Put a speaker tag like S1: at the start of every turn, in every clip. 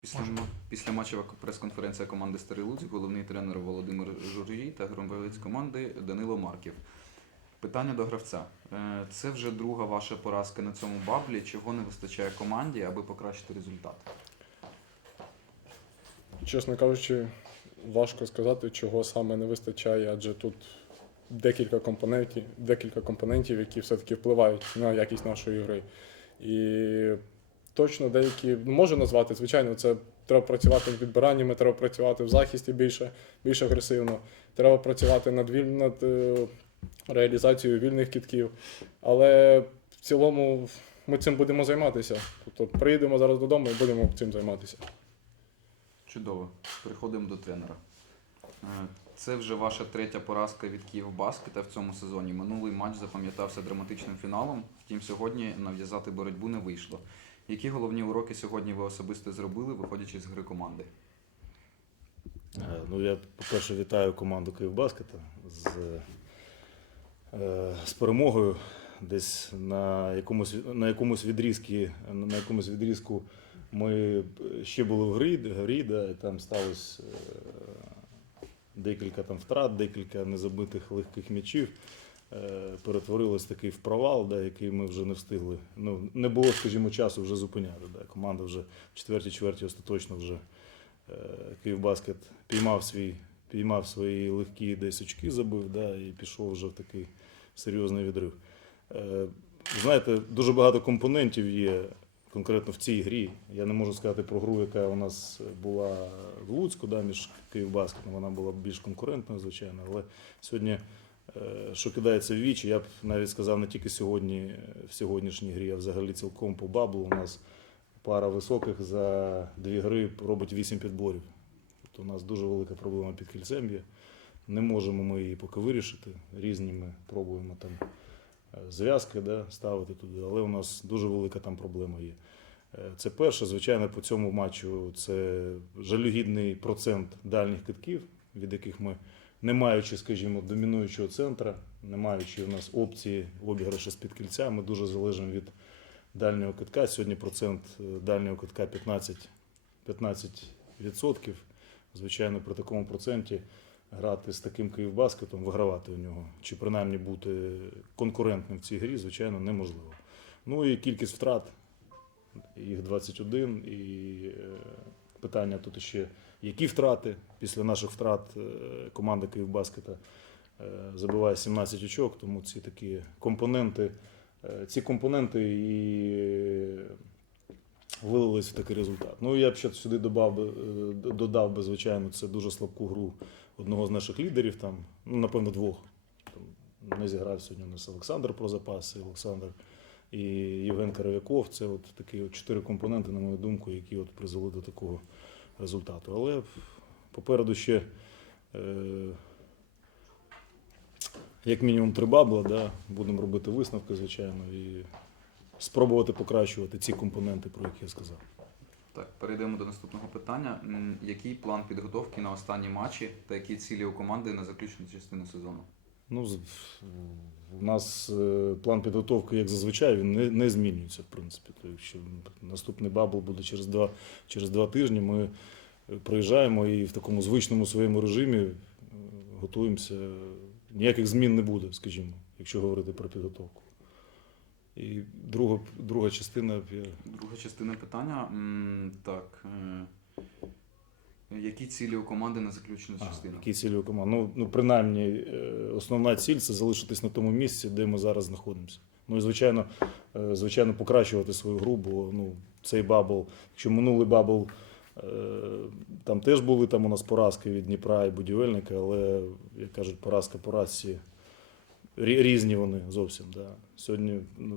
S1: Після, після матчева прес-конференція команди Старий Луцьк, головний тренер Володимир Журжій та громовець команди Данило Марків. Питання до гравця. Е, Це вже друга ваша поразка на цьому баблі. Чого не вистачає команді, аби покращити результат?
S2: Чесно кажучи, важко сказати, чого саме не вистачає, адже тут декілька компонентів, декілька компонентів, які все-таки впливають на якість нашої гри. І точно деякі ну, можу назвати, звичайно, це треба працювати з відбираннями, треба працювати в захисті більше, більш агресивно, треба працювати над, віль... над е, реалізацією вільних кітків. Але в цілому ми цим будемо займатися. Тобто приїдемо зараз додому і будемо цим займатися.
S1: Чудово. Переходимо до тренера. Е, Це вже ваша третя поразка від Київбаскета в цьому сезоні. Минулий матч запам'ятався драматичним фіналом. Втім, сьогодні нав'язати боротьбу не вийшло. Які головні уроки сьогодні ви особисто зробили, виходячи з гри команди?
S3: Е, Ну, я, по-перше, вітаю команду Київбаскета з, е, з перемогою. Десь на якомусь, на якомусь відрізку, на якомусь відрізку ми ще були в грі, грі да, і там сталося е, декілька там втрат, декілька незабитих легких м'ячів. Е, Перетворилось такий в провал, да, який ми вже не встигли. Ну, не було, скажімо, часу вже зупиняти. Да. Команда вже в четвертій чверті остаточно вже Е, Київбаскет піймав свій, піймав свої легкі десь очки, забив, да, і пішов вже в такий серйозний відрив. Е, Знаєте, дуже багато компонентів є конкретно в цій грі. Я не можу сказати про гру, яка у нас була в Луцьку, да, між Київбаскетом. Вона була більш конкурентною, звичайно. Але сьогодні, що кидається в вічі, я б навіть сказав не тільки сьогодні, е, в сьогоднішній грі, а взагалі цілком по баблу у нас пара високих за дві гри робить 8 підборів. Тобто у нас дуже велика проблема під кільцем є. Не можемо ми її поки вирішити. Різні ми пробуємо там е, зв'язки да, ставити туди, але у нас дуже велика там проблема є. Е, Це перше, звичайно, по цьому матчу це жалюгідний процент дальніх китків, від яких ми, не маючи, скажімо, домінуючого центра, не маючи у нас опції обіграшу з-під кільця, ми дуже залежимо від дальнього китка. Сьогодні процент е, дальнього китка 15, 15%. Звичайно, при такому проценті грати з таким Київбаскетом, вигравати у нього, чи принаймні бути конкурентним в цій грі, звичайно, неможливо. Ну і кількість втрат, їх 21. І е, питання тут ще, які втрати після наших втрат е, команда Київбаскета е, забиває 17 очок, тому ці такі компоненти. Е, Ці компоненти і вилились в такий результат. Ну я б ще сюди додав би, додав би, звичайно, це дуже слабку гру одного з наших лідерів, там, ну, напевно, двох. Не зіграв сьогодні у нас Олександр про запаси, Олександр і Євген Карав'яков. Це от такі от чотири компоненти, на мою думку, які от призвели до такого результату. Але попереду ще. Е, як мінімум три бабла, да, будемо робити висновки, звичайно, і спробувати покращувати ці компоненти, про які я сказав.
S1: Так, перейдемо до наступного питання. Який план підготовки на останні матчі та які цілі у команди на заключну частину сезону?
S3: Ну, у нас е, план підготовки, як зазвичай, він не, не змінюється, в принципі. То якщо наступний бабл буде через два, через два тижні, ми е, приїжджаємо і в такому звичному своєму режимі е, готуємося. Ніяких змін не буде, скажімо, якщо говорити про підготовку. І друга, друга частина,
S1: Друга частина питання. Так. Які цілі у команди на заключну
S3: А,
S1: частину?
S3: Які цілі у команди? Ну, ну, принаймні, е, основна ціль це залишитись на тому місці, де ми зараз знаходимося. Ну і звичайно, е, звичайно, покращувати свою гру, бо ну, цей бабл, якщо минулий бабл, е, там теж були там у нас поразки від Дніпра і будівельника, але, як кажуть, поразка поразці різні вони зовсім. Да. Сьогодні ну,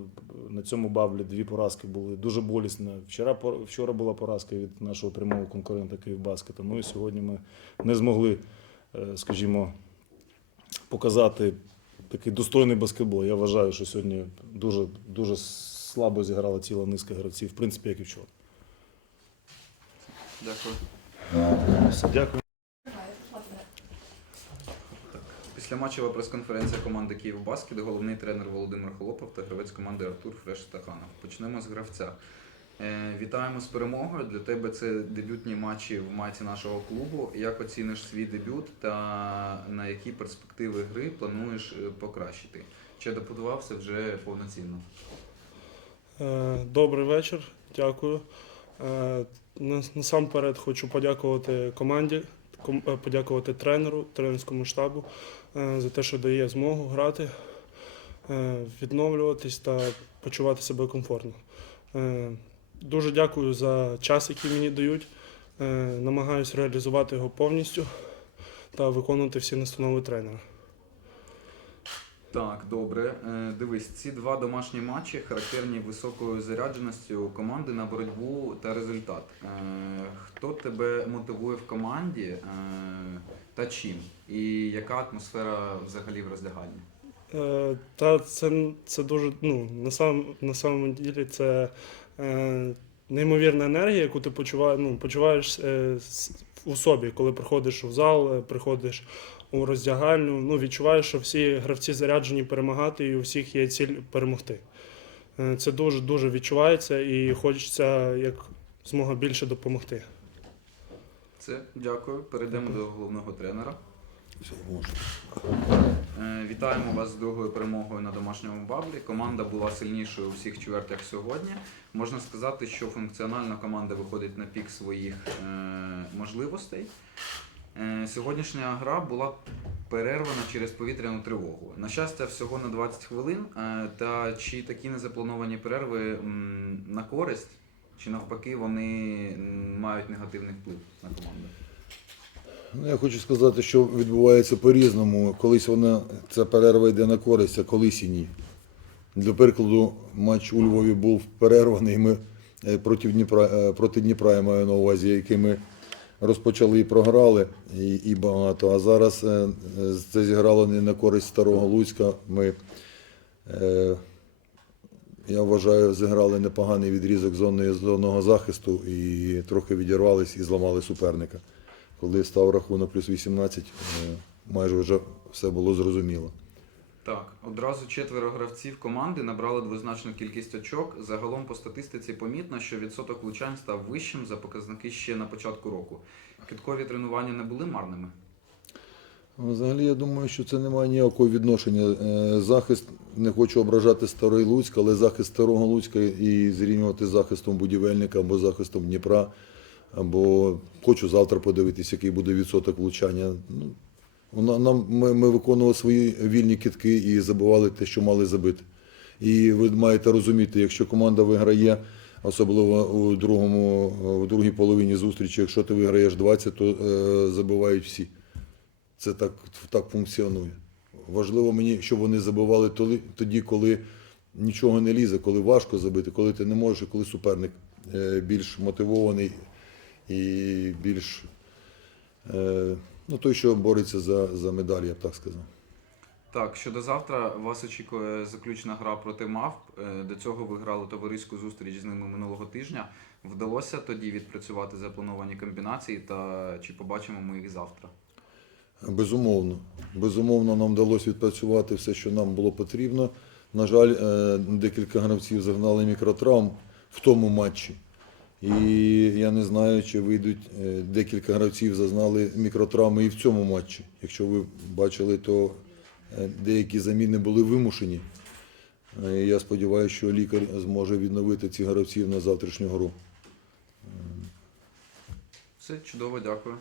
S3: на цьому баблі дві поразки були дуже болісні. Вчора, вчора була поразка від нашого прямого конкурента Київбаскета. Ну і сьогодні ми не змогли, е, скажімо, показати такий достойний баскетбол. Я вважаю, що сьогодні дуже, дуже слабо зіграла ціла низка гравців, в принципі, як і вчора.
S1: Дякую.
S3: Дякую.
S1: Після матчева прес-конференція команди Київбаскет, головний тренер Володимир Холопов та гравець команди Артур Фреш Стаханов. Почнемо з гравця. Е, Вітаємо з перемогою. Для тебе це дебютні матчі в майці нашого клубу. Як оціниш свій дебют та на які перспективи гри плануєш е, покращити? Чи адаптувався вже повноцінно?
S4: Е, Добрий вечір, дякую. Насамперед хочу подякувати команді, ком- подякувати тренеру, тренерському штабу е, за те, що дає змогу грати, е, відновлюватись та почувати себе комфортно. Е, Дуже дякую за час, який мені дають. Е, Намагаюсь реалізувати його повністю та виконувати всі настанови тренера.
S1: Так, добре. Е, Дивись, ці два домашні матчі характерні високою зарядженістю команди на боротьбу та результат. Е, Хто тебе мотивує в команді е, та чим? І яка атмосфера взагалі в роздягальні?
S4: Е, Та це, це дуже, ну, на, сам, на самому ділі це е, неймовірна енергія, яку ти почуваєш, ну, почуваєш е, у собі, коли приходиш в зал, приходиш у роздягальню. Ну, відчуваєш, що всі гравці заряджені перемагати, і у всіх є ціль перемогти. Е, це дуже дуже відчувається і хочеться як змога більше допомогти.
S1: Це дякую. Перейдемо до головного тренера. Е, Вітаємо вас з другою перемогою на домашньому баблі. Команда була сильнішою у всіх чвертях сьогодні. Можна сказати, що функціонально команда виходить на пік своїх е, можливостей. Е, Сьогоднішня гра була перервана через повітряну тривогу. На щастя, всього на 20 хвилин. Е, Та чи такі незаплановані перерви на користь, чи навпаки вони мають негативний вплив на команду?
S5: Ну, я хочу сказати, що відбувається по-різному. Колись вона ця перерва йде на користь, а колись і ні. Для прикладу, матч у Львові був перерваний. Ми е, проти Дніпра, проти Дніпра я маю на увазі, який ми розпочали і програли, і, і багато. А зараз е, це зіграло не на користь старого Луцька. Ми, е, я вважаю, зіграли непоганий відрізок зони, зонного захисту і трохи відірвались і зламали суперника. Коли став рахунок плюс 18, е, майже вже все було зрозуміло.
S1: Так, одразу четверо гравців команди набрали двозначну кількість очок. Загалом по статистиці помітно, що відсоток влучань став вищим за показники ще на початку року. Киткові тренування не були марними.
S5: Взагалі, я думаю, що це не має ніякого відношення. Е, Захист, не хочу ображати старий Луцьк, але захист старого Луцька і зрівнювати з захистом будівельника або захистом Дніпра. Або хочу завтра подивитися, який буде відсоток влучання. Ну, нам, ми, ми виконували свої вільні кітки і забивали те, що мали забити. І ви маєте розуміти, якщо команда виграє, особливо у, другому, у другій половині зустрічі, якщо ти виграєш 20, то е, забивають всі. Це так, так функціонує. Важливо мені, щоб вони забивали тоді, коли нічого не лізе, коли важко забити, коли ти не можеш, і коли суперник е, більш мотивований і більш е, ну, той, що бореться за, за медаль, я б так сказав.
S1: Так, щодо завтра вас очікує заключна гра проти МАВП. Е, До цього ви грали товариську зустріч з ними минулого тижня. Вдалося тоді відпрацювати заплановані комбінації та чи побачимо ми їх завтра?
S5: Безумовно. Безумовно, нам вдалося відпрацювати все, що нам було потрібно. На жаль, е, декілька гравців загнали мікротравм в тому матчі. І я не знаю, чи вийдуть е, декілька гравців зазнали мікротравми і в цьому матчі. Якщо ви бачили, то е, деякі заміни були вимушені. Е, Я сподіваюся, що лікар зможе відновити цих гравців на завтрашню гру.
S1: Все чудово, дякую.